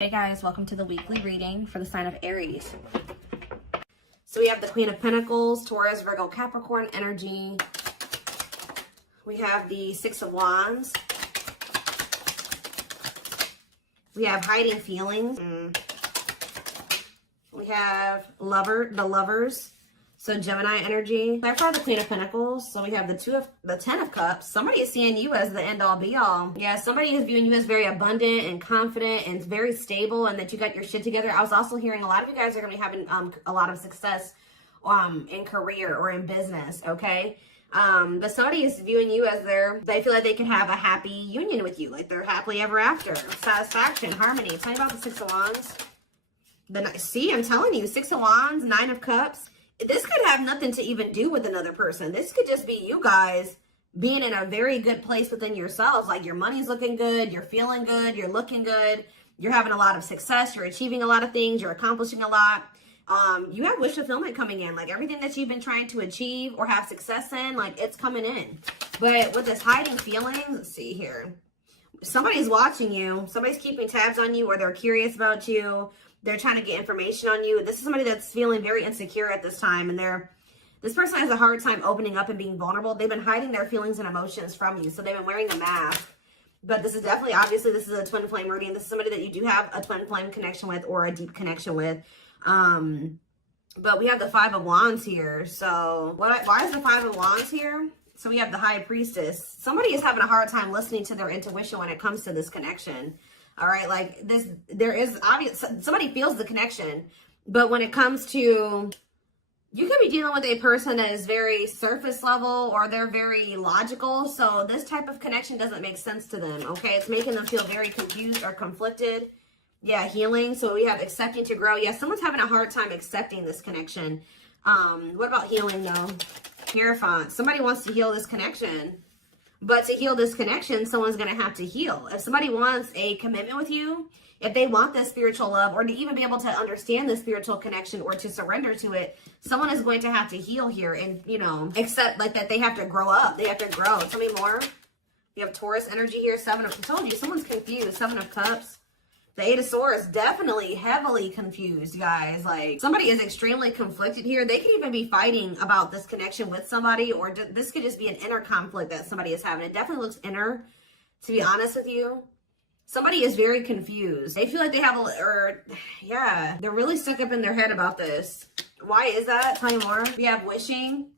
Hey guys, welcome to the weekly reading for the sign of Aries. So we have the Queen of Pentacles, Taurus, Virgo, Capricorn energy. We have the Six of Wands. We have hiding feelings. We have the lovers. So Gemini energy. I've got the Queen of Pentacles. So we have the Ten of Cups. Somebody is seeing you as the end all be all. Yeah, somebody is viewing you as very abundant and confident and very stable, and that you got your shit together. I was also hearing a lot of you guys are going to be having a lot of success in career or in business, okay? But somebody is viewing you as they feel like they can have a happy union with you, like they're happily ever after. Satisfaction, harmony. Tell me about the Six of Wands. See, I'm telling you, Six of Wands, Nine of Cups. This could have nothing to even do with another person. This could just be you guys being in a very good place within yourselves. Like your money's looking good, you're feeling good, you're looking good, you're having a lot of success, you're achieving a lot of things, you're accomplishing a lot. You have wish fulfillment coming in. Like everything that you've been trying to achieve or have success in, like it's coming in. But with this hiding feelings, let's see here. Somebody's watching you. Somebody's keeping tabs on you, or they're curious about you. They're trying to get information on you. This is somebody that's feeling very insecure at this time. And this person has a hard time opening up and being vulnerable. They've been hiding their feelings and emotions from you. So they've been wearing a mask. But this is definitely, obviously, this is a twin flame reading. This is somebody that you do have a twin flame connection with or a deep connection with. But we have the Five of Wands here. So why is the Five of Wands here? So we have the High Priestess. Somebody is having a hard time listening to their intuition when it comes to this connection. All right, like there is obvious, somebody feels the connection, but when it comes to, you could be dealing with a person that is very surface level or they're very logical. So this type of connection doesn't make sense to them, okay? It's making them feel very confused or conflicted. Yeah, healing. So we have accepting to grow. Yeah, someone's having a hard time accepting this connection. What about healing though? Hierophant. Somebody wants to heal this connection. But to heal this connection, someone's going to have to heal. If somebody wants a commitment with you, if they want this spiritual love, or to even be able to understand the spiritual connection or to surrender to it, someone is going to have to heal here and, accept like that they have to grow up. They have to grow. Tell me more. You have Taurus energy here. I told you, someone's confused. Seven of Cups. The Eight of Swords, definitely heavily confused, guys. Like, somebody is extremely conflicted here. They could even be fighting about this connection with somebody, or this could just be an inner conflict that somebody is having. It definitely looks inner, to be honest with you. Somebody is very confused. They feel like they have they're really stuck up in their head about this. Why is that? Tell me more. We have wishing.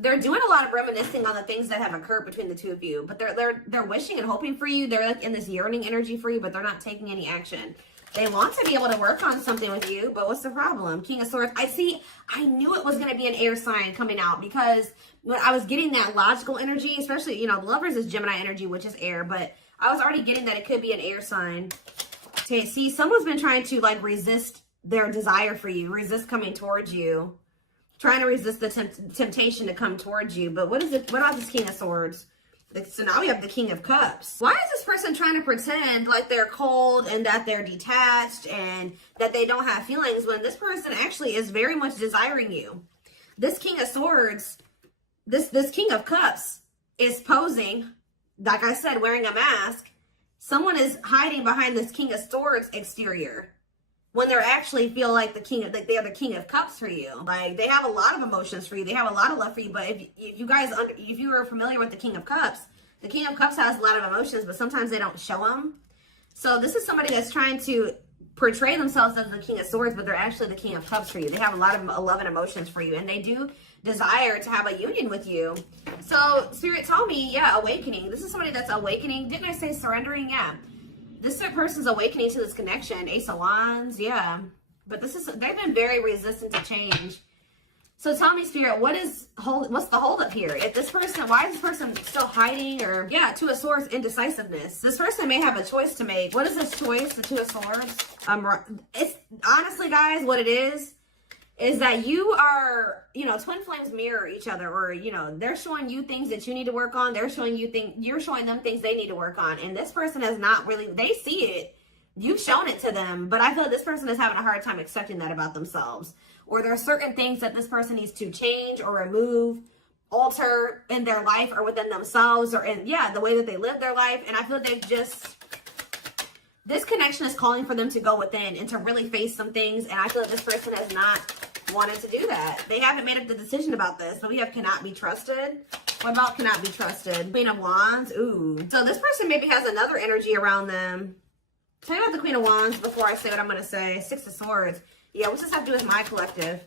They're doing a lot of reminiscing on the things that have occurred between the two of you, but they're wishing and hoping for you. They're like in this yearning energy for you, but they're not taking any action. They want to be able to work on something with you, but what's the problem? King of Swords. I knew it was going to be an air sign coming out, because when I was getting that logical energy, especially, the lovers is Gemini energy, which is air, but I was already getting that it could be an air sign. Okay, see, someone's been trying to resist their desire for you, resist coming towards you. Trying to resist the temptation to come towards you. But what about this King of Swords? So now we have the King of Cups. Why is this person trying to pretend like they're cold and that they're detached and that they don't have feelings, when this person actually is very much desiring you? This King of Swords, this King of Cups is posing, like I said, wearing a mask. Someone is hiding behind this King of Swords exterior, when they're actually feel like they are the King of Cups for you. Like, they have a lot of emotions for you. They have a lot of love for you. But if you are familiar with the King of Cups has a lot of emotions, but sometimes they don't show them. So this is somebody that's trying to portray themselves as the King of Swords, but they're actually the King of Cups for you. They have a lot of love and emotions for you, and they do desire to have a union with you. So Spirit told me, yeah, awakening. This is somebody that's awakening. Didn't I say surrendering? Yeah. This person's awakening to this connection. Ace of Wands, yeah. But they've been very resistant to change. So tell me, Spirit, what's the holdup here? Why is this person still hiding? Or, yeah, Two of Swords, indecisiveness. This person may have a choice to make. What is this choice, the Two of Swords? It's honestly, guys, what it is that you are, twin flames mirror each other, or, they're showing you things that you need to work on. They're showing you you're showing them things they need to work on. And this person has not really, they see it. You've shown it to them, but I feel like this person is having a hard time accepting that about themselves. Or there are certain things that this person needs to change or remove, alter in their life or within themselves, or in, the way that they live their life. And I feel like This connection is calling for them to go within and to really face some things. And I feel like this person has not wanted to do that. They haven't made up the decision about this. So we have cannot be trusted. What about cannot be trusted? Queen of Wands. Ooh. So this person maybe has another energy around them. Tell me about the Queen of Wands before I say what I'm going to say. Six of Swords. Yeah, what's this have to do with my collective?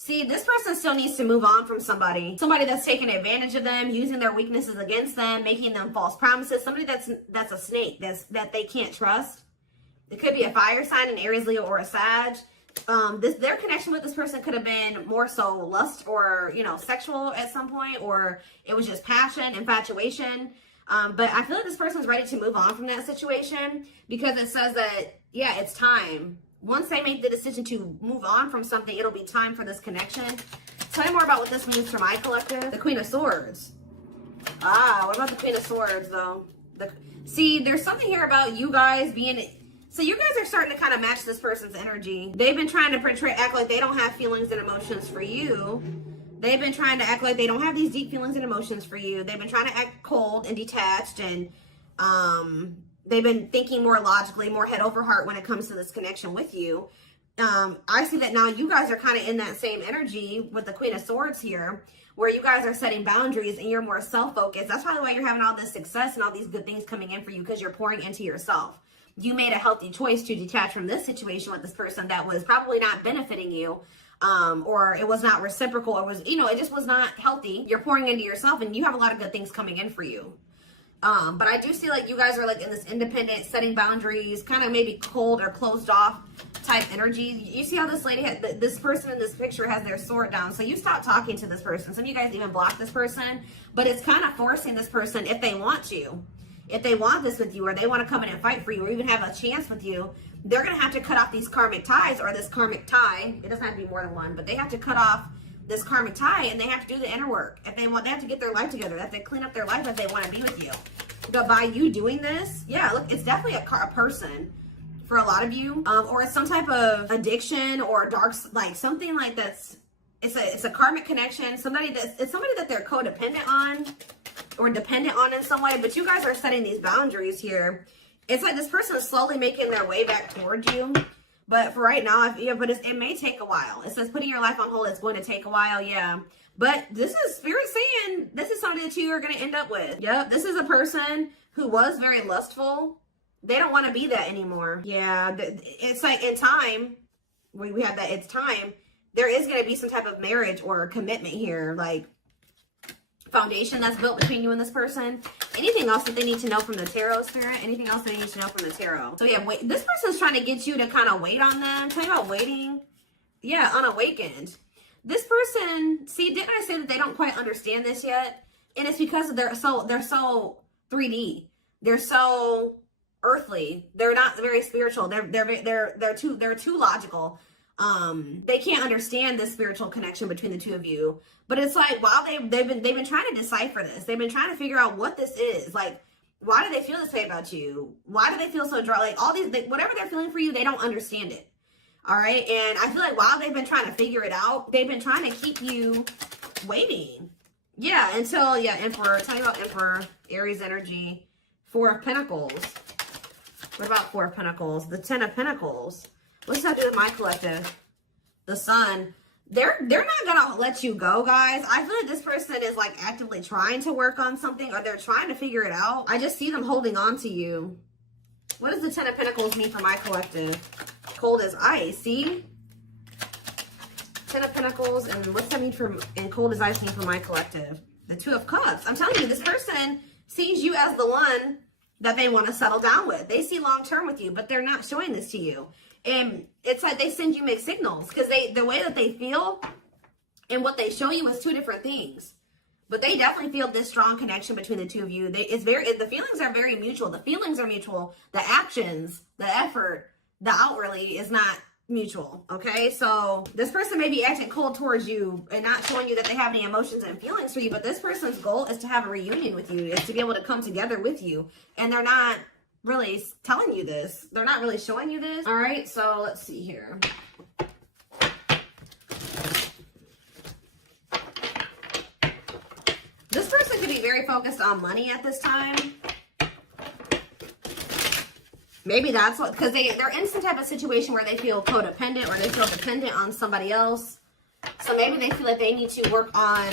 See, this person still needs to move on from somebody. Somebody that's taking advantage of them, using their weaknesses against them, making them false promises. Somebody that's a snake, that they can't trust. It could be a fire sign, an Aries, Leo, or a Sag. Their connection with this person could have been more so lust or, you know, sexual at some point, or it was just passion, infatuation. But I feel like this person's ready to move on from that situation because it says that, yeah, it's time. Once they make the decision to move on from something, it'll be time for this connection. Tell me more about what this means for my collective. The Queen of Swords. Ah, what about the Queen of Swords, though? See, there's something here about you guys being... So you guys are starting to kind of match this person's energy. They've been trying to act like they don't have feelings and emotions for you. They've been trying to act like they don't have these deep feelings and emotions for you. They've been trying to act cold and detached, and they've been thinking more logically, more head over heart when it comes to this connection with you. I see that now you guys are kind of in that same energy with the Queen of Swords here, where you guys are setting boundaries and you're more self-focused. That's probably why you're having all this success and all these good things coming in for you, because you're pouring into yourself. You made a healthy choice to detach from this situation with this person that was probably not benefiting you, or it was not reciprocal, or was, you know, it just was not healthy. You're pouring into yourself and you have a lot of good things coming in for you. But I do see like you guys are like in this independent, setting boundaries, kind of maybe cold or closed off type energy. You see how this lady, this person in this picture has their sword down. So you stop talking to this person. Some of you guys even block this person, but it's kind of forcing this person, if they want to, if they want this with you, or they want to come in and fight for you, or even have a chance with you, they're going to have to cut off these karmic ties, or this karmic tie. It doesn't have to be more than one, but they have to cut off this karmic tie, and they have to do the inner work. If they want, they have to get their life together. They have to clean up their life if they want to be with you. But by you doing this, yeah, look, it's definitely a person for a lot of you, or it's some type of addiction or dark, like something like that's. It's a karmic connection. It's somebody that they're codependent on or dependent on in some way. But you guys are setting these boundaries here. It's like this person is slowly making their way back towards you. But for right now, it may take a while. It says putting your life on hold is going to take a while, yeah. But this is Spirit saying this is somebody that you are going to end up with. Yep, this is a person who was very lustful. They don't want to be that anymore. Yeah, it's like in time, we have that it's time. There is going to be some type of marriage or commitment here, like foundation that's built between you and this person. Anything else that they need to know from the tarot, Spirit? Anything else they need to know from the tarot? So yeah, wait, this person's trying to get you to kind of wait on them. Tell you about waiting. Yeah, unawakened. This person, see, didn't I say that they don't quite understand this yet? And it's because they're so 3D. They're so earthly. They're not very spiritual. They're too logical. They can't understand this spiritual connection between the two of you. But it's like, while they've been trying to decipher this. They've been trying to figure out what this is. Like, why do they feel this way about you? Why do they feel so dry? Like all these, whatever they're feeling for you, they don't understand it. All right. And I feel like while they've been trying to figure it out, they've been trying to keep you waiting. Yeah. Until, yeah, Emperor. Tell me about Emperor, Aries energy, Four of Pentacles. What about Four of Pentacles? The Ten of Pentacles. What's that do with my collective? The Sun. They're not gonna let you go, guys. I feel like this person is like actively trying to work on something, or they're trying to figure it out. I just see them holding on to you. What does the Ten of Pentacles mean for my collective? Cold as ice. See? Ten of Pentacles, and what's that mean and cold as ice mean for my collective? The Two of Cups. I'm telling you, this person sees you as the one that they want to settle down with. They see long term with you, but they're not showing this to you. And it's like they send you mixed signals, because the way that they feel and what they show you is two different things. But they definitely feel this strong connection between the two of you. The feelings are very mutual. The feelings are mutual. The actions, the effort, the outwardly is not mutual. Okay, so this person may be acting cold towards you and not showing you that they have any emotions and feelings for you. But this person's goal is to have a reunion with you, is to be able to come together with you. And they're not really telling you this. They're not really showing you this. All right, so let's see here. This person could be very focused on money at this time. Maybe that's what, because they're in some type of situation where they feel codependent or they feel dependent on somebody else. So maybe they feel like they need to work on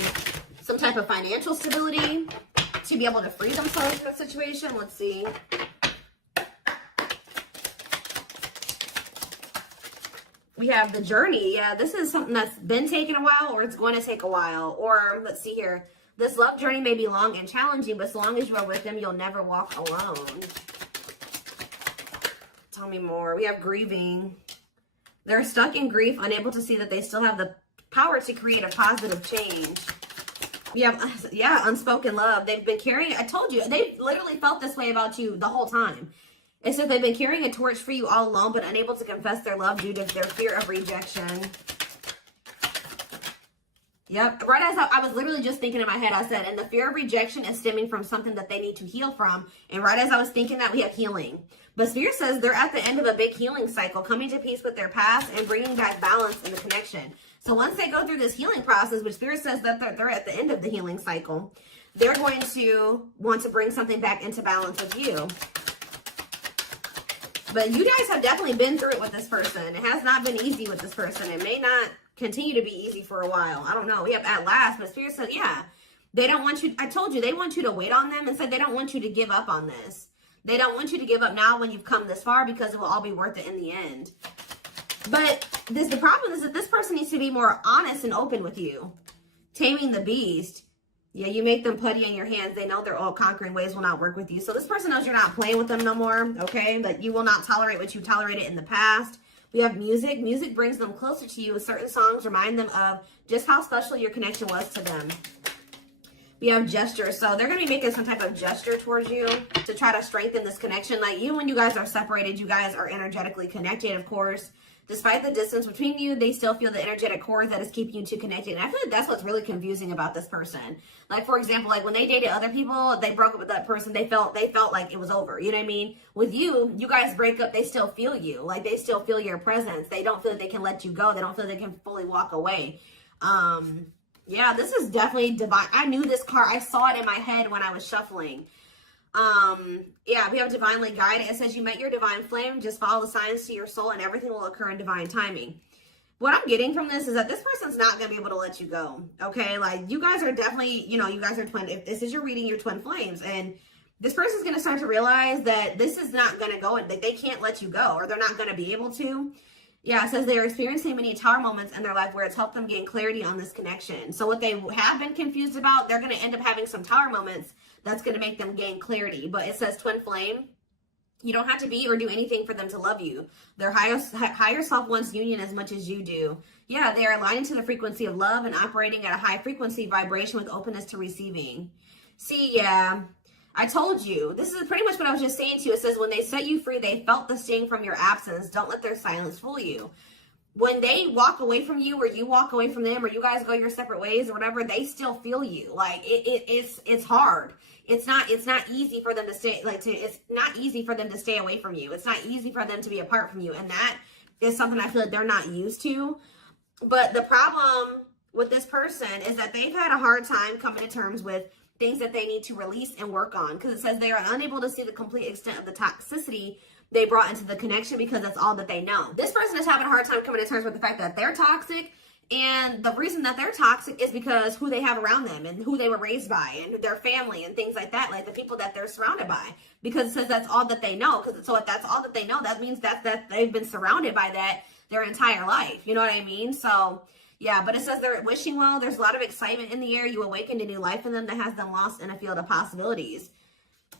some type of financial stability to be able to free themselves from the situation. Let's see. We have the journey. Yeah, this is something that's been taking a while, or it's going to take a while. Or let's see here. This love journey may be long and challenging, but as long as you are with them, you'll never walk alone. Tell me more. We have grieving. They're stuck in grief, unable to see that they still have the power to create a positive change. We have, yeah, unspoken love. They've been carrying, I told you, they've literally felt this way about you the whole time. It says they've been carrying a torch for you all alone, but unable to confess their love due to their fear of rejection. Yep. Right as I was literally just thinking in my head, I said, and the fear of rejection is stemming from something that they need to heal from. And right as I was thinking that, we have healing. But Spirit says they're at the end of a big healing cycle, coming to peace with their past and bringing back balance in the connection. So once they go through this healing process, which Spirit says that they're at the end of the healing cycle, they're going to want to bring something back into balance with you. But you guys have definitely been through it with this person. It has not been easy with this person. It may not continue to be easy for a while. I don't know. We have at last, but Spirit said, yeah, they don't want you. I told you, they want you to wait on them and said they don't want you to give up on this. They don't want you to give up now when you've come this far, because it will all be worth it in the end. But the problem is that this person needs to be more honest and open with you. Taming the beast. Yeah, you make them putty in your hands. They know their all conquering ways will not work with you. So this person knows you're not playing with them no more, okay? But you will not tolerate what you tolerated in the past. We have music. Music brings them closer to you. Certain songs remind them of just how special your connection was to them. We have gestures. So they're going to be making some type of gesture towards you to try to strengthen this connection. Like, even when you guys are separated, you guys are energetically connected, of course. Despite the distance between you, they still feel the energetic cord that is keeping you two connected. And I feel like that's what's really confusing about this person. Like, for example, like when they dated other people, they broke up with that person. They felt like it was over. You know what I mean? With you, you guys break up, they still feel you. Like, they still feel your presence. They don't feel that they can let you go. They don't feel they can fully walk away. Yeah, this is definitely divine. I knew this card. I saw it in my head when I was shuffling. Yeah, we have divinely guided. It says you met your divine flame. Just follow the signs to your soul and everything will occur in divine timing. What I'm getting from this is that this person's not going to be able to let you go. Okay. Like, you guys are definitely, you know, you guys are twin. If this is your reading, you're twin flames, and this person's going to start to realize that this is not going to go, and that they can't let you go, or they're not going to be able to. Yeah, it says they are experiencing many tower moments in their life where it's helped them gain clarity on this connection. So what they have been confused about, they're going to end up having some tower moments that's going to make them gain clarity. But it says twin flame. You don't have to be or do anything for them to love you. Their higher self wants union as much as you do. Yeah, they are aligning to the frequency of love and operating at a high frequency vibration with openness to receiving. See, yeah, I told you. This is pretty much what I was just saying to you. It says when they set you free, they felt the sting from your absence. Don't let their silence fool you. When they walk away from you, or you walk away from them, or you guys go your separate ways or whatever, they still feel you. Like, it's hard. It's not easy for them to stay, it's not easy for them to stay away from you. It's not easy for them to be apart from you. And that is something I feel like they're not used to. But the problem with this person is that they've had a hard time coming to terms with things that they need to release and work on. Because it says they are unable to see the complete extent of the toxicity they brought into the connection because that's all that they know. This person is having a hard time coming to terms with the fact that they're toxic. And the reason that they're toxic is because who they have around them and who they were raised by and their family and things like that, like the people that they're surrounded by. Because it says that's all that they know. So if that's all that they know, that means that they've been surrounded by that their entire life. You know what I mean? So yeah, but it says they're wishing well. There's a lot of excitement in the air. You awakened a new life in them that has them lost in a field of possibilities.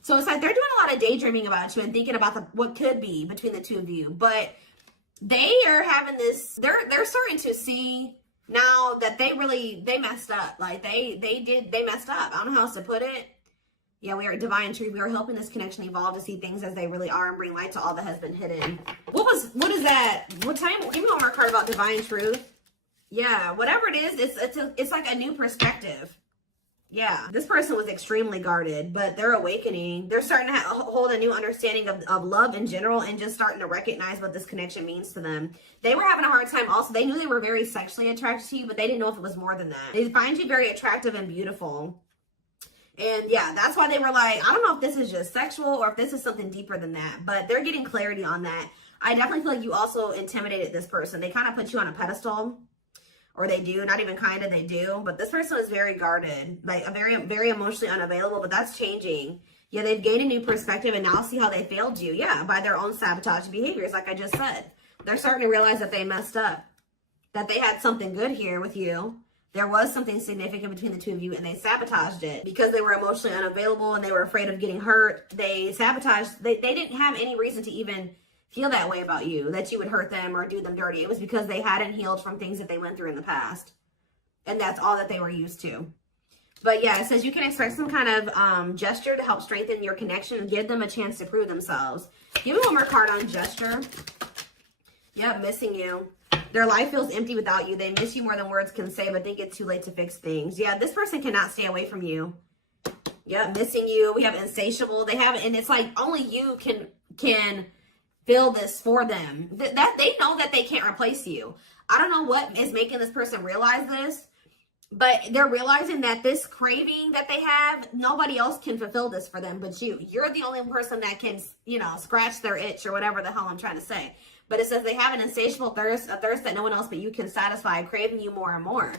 So it's like they're doing a lot of daydreaming about you and thinking about what could be between the two of you. But they are having this, they're starting to see now that they messed up. Like they messed up. I don't know how else to put it. Yeah, we are divine truth. We are helping this connection evolve to see things as they really are and bring light to all that has been hidden. What is that? What time? Give me one more card about divine truth. Yeah, whatever it is, it's like a new perspective. Yeah, this person was extremely guarded, but they're awakening. They're starting to hold a new understanding of love in general and just starting to recognize what this connection means to them. They were having a hard time also. They knew they were very sexually attracted to you, but they didn't know if it was more than that. They find you very attractive and beautiful. And yeah, that's why they were like, I don't know if this is just sexual or if this is something deeper than that, but they're getting clarity on that. I definitely feel like you also intimidated this person. They kind of put you on a pedestal, or they do, not even kind of, they do. But this person is very guarded, like a very emotionally unavailable, but that's changing. Yeah, they've gained a new perspective and now see how they failed you. Yeah, by their own sabotage behaviors, like I just said. They're starting to realize that they messed up, that they had something good here with you. There was something significant between the two of you and they sabotaged it because they were emotionally unavailable and they were afraid of getting hurt. They sabotaged, they didn't have any reason to even feel that way about you, that you would hurt them or do them dirty. It was because they hadn't healed from things that they went through in the past. And that's all that they were used to. But yeah, it says you can expect some kind of gesture to help strengthen your connection and give them a chance to prove themselves. Give me one more card on gesture. Yep, missing you. Their life feels empty without you. They miss you more than words can say, but think it's too late to fix things. Yeah, this person cannot stay away from you. Yep, missing you. We have insatiable. They have, and it's like only you can feel this for them. That they know that they can't replace you. I don't know what is making this person realize this, but they're realizing that this craving that they have, nobody else can fulfill this for them but you. You're the only person that can, you know, scratch their itch or whatever the hell I'm trying to say. But it says they have an insatiable thirst, a thirst that no one else but you can satisfy, craving you more and more.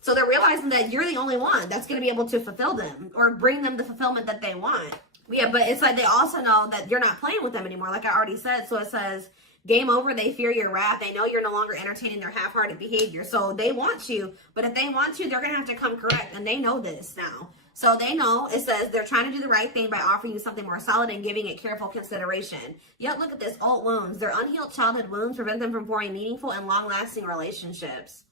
So they're realizing that you're the only one that's going to be able to fulfill them or bring them the fulfillment that they want. Yeah, but it's like they also know that you're not playing with them anymore, like I already said. So it says, game over, they fear your wrath. They know you're no longer entertaining their half-hearted behavior. So they want you, but if they want you, they're going to have to come correct. And they know this now. So they know, it says they're trying to do the right thing by offering you something more solid and giving it careful consideration. Yet look at this, old wounds. Their unhealed childhood wounds prevent them from forming meaningful and long-lasting relationships.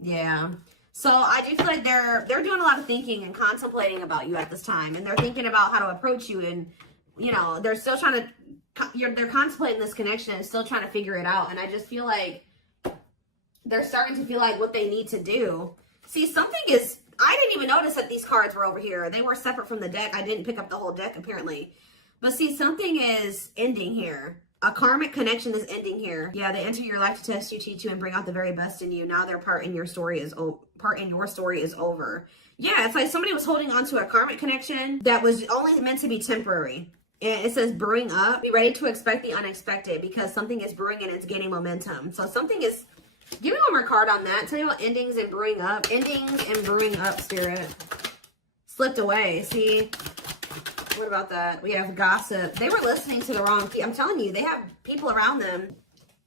Yeah. So I do feel like they're doing a lot of thinking and contemplating about you at this time. And they're thinking about how to approach you. And, you know, they're still trying to, they're contemplating this connection and still trying to figure it out. And I just feel like they're starting to feel like what they need to do. See, something is, I didn't even notice that these cards were over here. They were separate from the deck. I didn't pick up the whole deck, apparently. But see, something is ending here. A karmic connection is ending here. Yeah, they enter your life to test you, teach you, and bring out the very best in you. Now their part in your story is over. Yeah, it's like somebody was holding on to a karmic connection that was only meant to be temporary. And it says brewing up. Be ready to expect the unexpected because something is brewing and it's gaining momentum. So something is... Give me one more card on that. Tell me about endings and brewing up. Endings and brewing up, Spirit. Slipped away. See? What about that? We have gossip. They were listening to the wrong people. I'm telling you, they have people around them.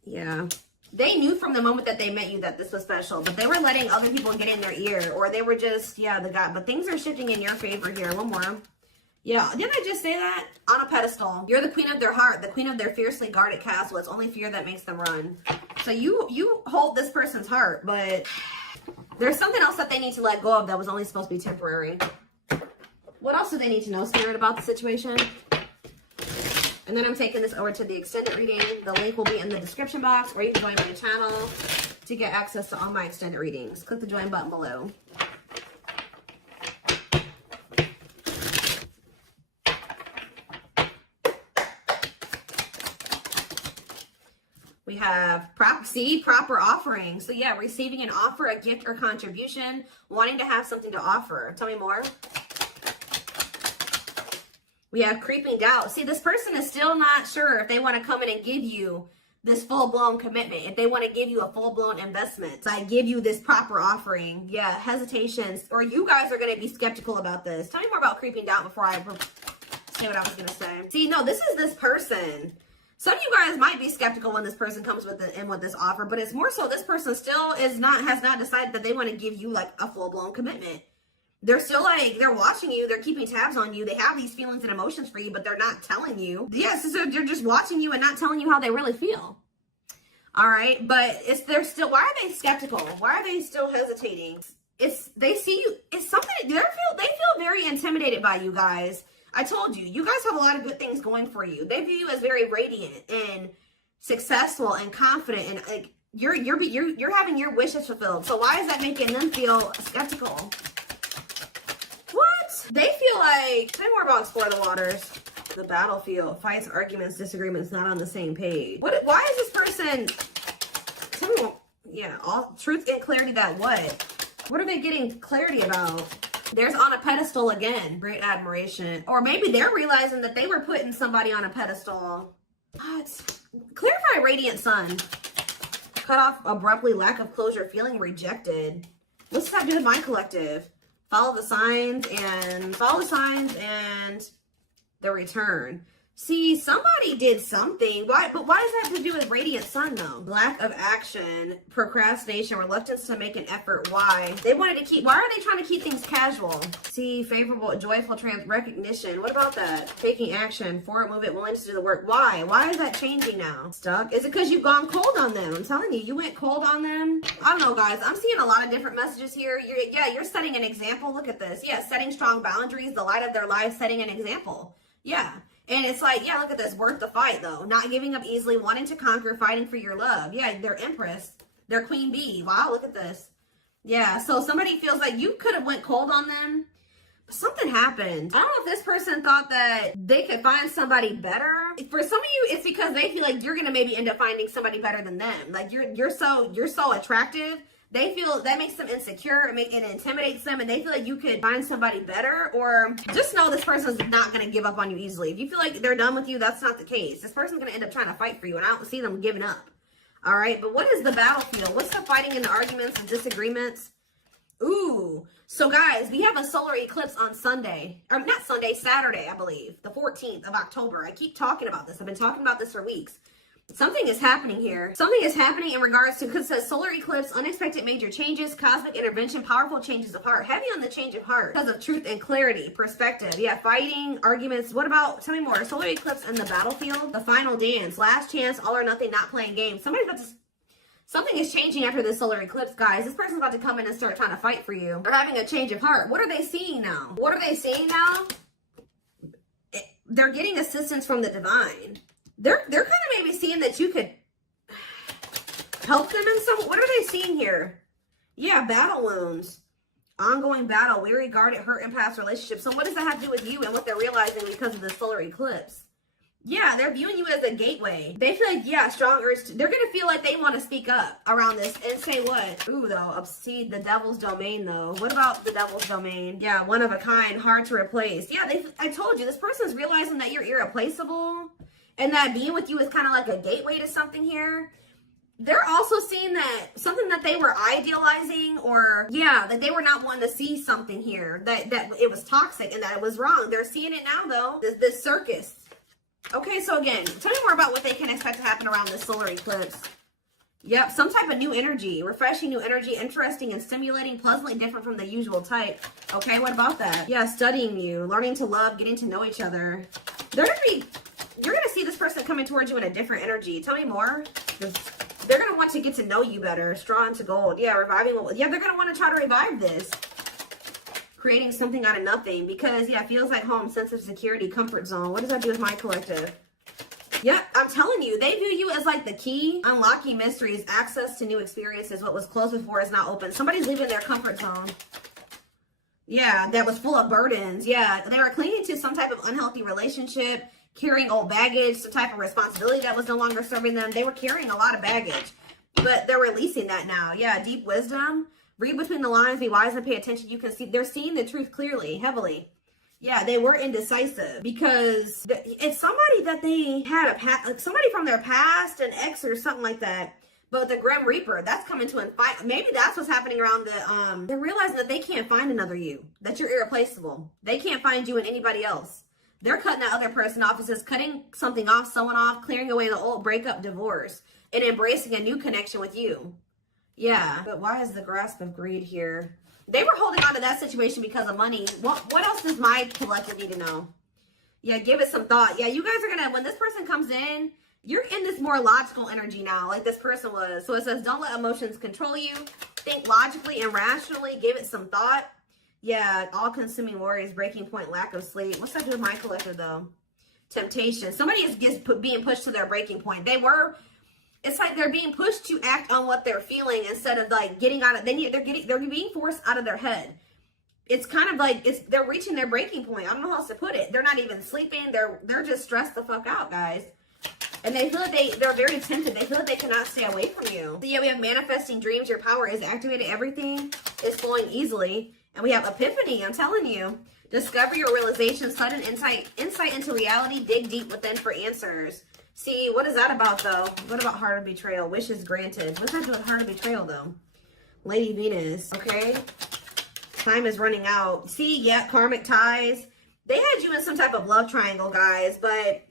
Yeah. They knew from the moment that they met you that this was special, but they were letting other people get in their ear, or they were just, yeah, the guy. But things are shifting in your favor here. One more. Yeah, didn't I just say that? On a pedestal. You're the queen of their heart, the queen of their fiercely guarded castle. It's only fear that makes them run. So you hold this person's heart, but there's something else that they need to let go of that was only supposed to be temporary. What else do they need to know, Spirit, about the situation? And then I'm taking this over to the extended reading. The link will be in the description box, or you can join my channel to get access to all my extended readings. Click the join button below. We have proper offering. So yeah, receiving an offer, a gift, or contribution, wanting to have something to offer. Tell me more. We have creeping doubt. See, this person is still not sure if they want to come in and give you this full-blown commitment, if they want to give you a full-blown investment. So I give you this proper offering. Yeah, hesitations, or you guys are going to be skeptical about this. Tell me more about creeping doubt before I say what I was going to say. See, no, this is this person. Some of you guys might be skeptical when this person comes with this offer, but it's more so this person still has not decided that they want to give you like a full-blown commitment. They're still like, they're watching you, they're keeping tabs on you, they have these feelings and emotions for you, but they're not telling you. Yes, so they're just watching you and not telling you how they really feel. All right, but they're still, why are they skeptical? Why are they still hesitating? They see you, it's something, they feel very intimidated by you guys. I told you, you guys have a lot of good things going for you. They view you as very radiant and successful and confident, and like you're having your wishes fulfilled. So why is that making them feel skeptical? What? They feel like, tell me more about Explore the Waters. The battlefield, fights, arguments, disagreements, not on the same page. Why is this person, tell me more, yeah, all truth and clarity that what? What are they getting clarity about? There's on a pedestal again. Great admiration. Or maybe they're realizing that they were putting somebody on a pedestal. What? Clarify radiant sun. Cut off abruptly, lack of closure, feeling rejected. What's that do with my collective? Follow the signs and the return. See, somebody did something. Why? But why does that have to do with radiant sun though? Lack of action, procrastination, reluctance to make an effort. Why? They wanted to keep. Why are they trying to keep things casual? See, favorable, joyful, recognition. What about that? Taking action, forward movement, willingness to do the work. Why? Why is that changing now? Stuck? Is it because you've gone cold on them? I'm telling you, you went cold on them. I don't know, guys. I'm seeing a lot of different messages here. You're setting an example. Look at this. Yeah, setting strong boundaries, the light of their life, setting an example. Yeah. And it's like, yeah, look at this. Worth the fight, though. Not giving up easily, wanting to conquer, fighting for your love. Yeah, they're Empress. They're Queen Bee. Wow, look at this. Yeah, so somebody feels like you could have went cold on them. But something happened. I don't know if this person thought that they could find somebody better. For some of you, it's because they feel like you're going to maybe end up finding somebody better than them. Like, you're so attractive. They feel that makes them insecure, it intimidates them, and they feel like you could find somebody better. Or just know this person's not going to give up on you easily. If you feel like they're done with you, that's not the case. This person's going to end up trying to fight for you, and I don't see them giving up. All right, but what is the battlefield? What's the fighting and the arguments and disagreements? Ooh, so guys, we have a solar eclipse on Sunday, or not Sunday, Saturday, I believe, the 14th of October. I keep talking about this. I've been talking about this for weeks. Something is happening here. Something is happening in regards to, because it says solar eclipse, unexpected major changes, cosmic intervention, powerful changes of heart. Heavy on the change of heart because of truth and clarity, perspective. Yeah, fighting, arguments. What about, tell me more. Solar eclipse and the battlefield, the final dance, last chance, all or nothing, not playing games. Something is changing after this solar eclipse, guys. This person's about to come in and start trying to fight for you. They're having a change of heart. What are they seeing now? What are they seeing now? They're getting assistance from the divine. They're kind of maybe seeing that you could help them in some. What are they seeing here? Yeah, battle wounds, ongoing battle, weary, guarded, hurt, in past relationships. So what does that have to do with you and what they're realizing because of the solar eclipse? Yeah, they're viewing you as a gateway. They feel like, yeah, strong urge. They're going to feel like they want to speak up around this and say what? Ooh, though, see the devil's domain, though. What about the devil's domain? Yeah, one of a kind, hard to replace. Yeah, I told you, this person's realizing that you're irreplaceable. And that being with you is kind of like a gateway to something here. They're also seeing that something that they were idealizing, or yeah, that they were not wanting to see something here, that it was toxic and that it was wrong. They're seeing it now though, this circus. Okay, so again, tell me more about what they can expect to happen around this solar eclipse. Yep, some type of new energy, refreshing new energy, interesting and stimulating, pleasantly different from the usual type. Okay, what about that? Yeah, studying you, learning to love, getting to know each other. You're going to see this person coming towards you in a different energy. Tell me more. They're going to want to get to know you better. Straw into gold. Yeah, reviving. Yeah, they're going to want to try to revive this. Creating something out of nothing. Because, yeah, it feels like home, sense of security, comfort zone. What does that do with my collective? Yeah, I'm telling you, they view you as like the key. Unlocking mysteries, access to new experiences. What was closed before is now open. Somebody's leaving their comfort zone. Yeah, that was full of burdens. Yeah, they were clinging to some type of unhealthy relationship. Carrying old baggage, some type of responsibility that was no longer serving them. They were carrying a lot of baggage, but they're releasing that now. Yeah, deep wisdom. Read between the lines, be wise and pay attention. You can see, they're seeing the truth clearly, heavily. Yeah, they were indecisive because it's somebody that they had like somebody from their past, an ex or something like that. But the Grim Reaper, that's coming to fight. Maybe that's what's happening around they're realizing that they can't find another you, that you're irreplaceable. They can't find you in anybody else. They're cutting that other person off. It says cutting something off, someone off, clearing away the old breakup, divorce, and embracing a new connection with you. Yeah, but why is the grasp of greed here? They were holding on to that situation because of money. What else does my collective need to know? Yeah, give it some thought. Yeah, you guys are going to, when this person comes in, you're in this more logical energy now, like this person was. So it says, don't let emotions control you. Think logically and rationally. Give it some thought. Yeah, all-consuming worries, breaking point, lack of sleep. What's that do with my collective, though? Temptation. Somebody is being pushed to their breaking point. It's like they're being pushed to act on what they're feeling instead of, like, getting out of, they're being forced out of their head. It's kind of like, they're reaching their breaking point. I don't know how else to put it. They're not even sleeping. They're just stressed the fuck out, guys. And they feel like they're very tempted. They feel like they cannot stay away from you. So yeah, we have manifesting dreams. Your power is activated. Everything is flowing easily. And we have epiphany, I'm telling you. Discovery or realization, sudden insight into reality, dig deep within for answers. See, what is that about, though? What about heart of betrayal? Wishes granted. What's that to do with heart of betrayal, though? Lady Venus, okay? Time is running out. See, yeah, karmic ties. They had you in some type of love triangle, guys, but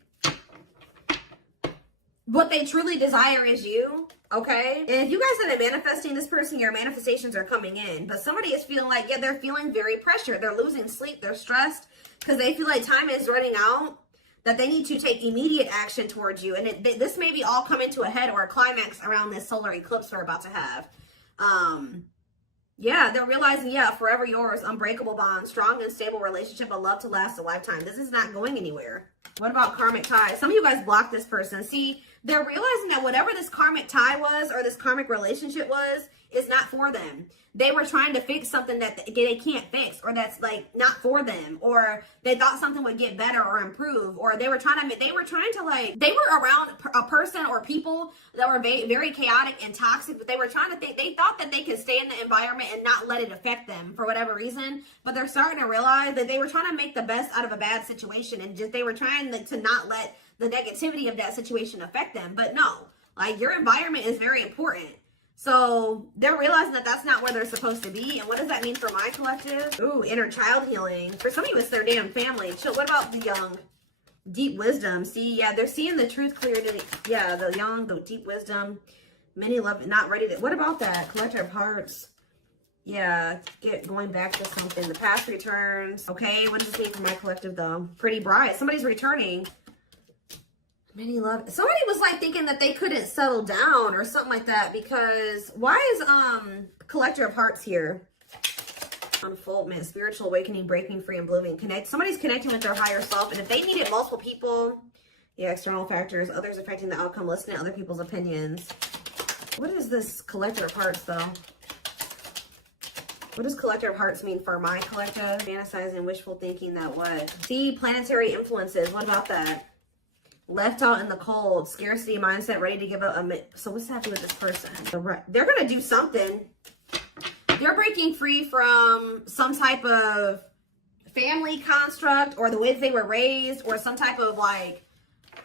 what they truly desire is you, okay? And if you guys have been manifesting this person, your manifestations are coming in. But somebody is feeling like, yeah, they're feeling very pressured. They're losing sleep. They're stressed because they feel like time is running out, that they need to take immediate action towards you. And this may be all coming to a head or a climax around this solar eclipse we're about to have. Yeah, they're realizing, yeah, forever yours, unbreakable bond, strong and stable relationship, a love to last a lifetime. This is not going anywhere. What about karmic ties? Some of you guys blocked this person. See, they're realizing that whatever this karmic tie was or this karmic relationship was is not for them. They were trying to fix something that they can't fix, or that's like not for them, or they thought something would get better or improve, or they were trying to like, they were around a person or people that were very chaotic and toxic, but they were trying to think, they thought that they could stay in the environment and not let it affect them for whatever reason. But they're starting to realize that they were trying to make the best out of a bad situation, and just they were trying to not let the negativity of that situation affect them. But no, like, your environment is very important. So they're realizing that that's not where they're supposed to be. And what does that mean for my collective? Ooh, inner child healing. For some of you, it's their damn family. So what about the young? Deep wisdom. See, yeah, they're seeing the truth clearly. Yeah, the young, the deep wisdom. Many love, not ready to. What about that? Collector of hearts. Yeah, going back to something. The past returns. Okay, what does this mean for my collective, though? Pretty bright. Somebody's returning. Many love. Somebody was like thinking that they couldn't settle down or something like that, because why is collector of hearts here? Unfoldment, spiritual awakening, breaking free and blooming. Somebody's connecting with their higher self, and if they needed multiple people, yeah, external factors, others affecting the outcome, listening to other people's opinions. What is this collector of hearts, though? What does collector of hearts mean for my collective? Fantasizing, wishful thinking, that what? See, planetary influences. What about that? Left out in the cold, scarcity mindset, ready to give up. So what's happening with this person? They're going to do something. They're breaking free from some type of family construct, or the way they were raised, or some type of like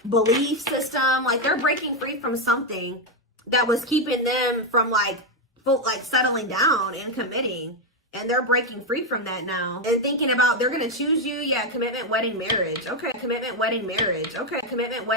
belief system. Like, they're breaking free from something that was keeping them from like settling down and committing. And they're breaking free from that now. And thinking about, they're going to choose you. Yeah, commitment, wedding, marriage. Okay, commitment, wedding, marriage. Okay, commitment, wedding.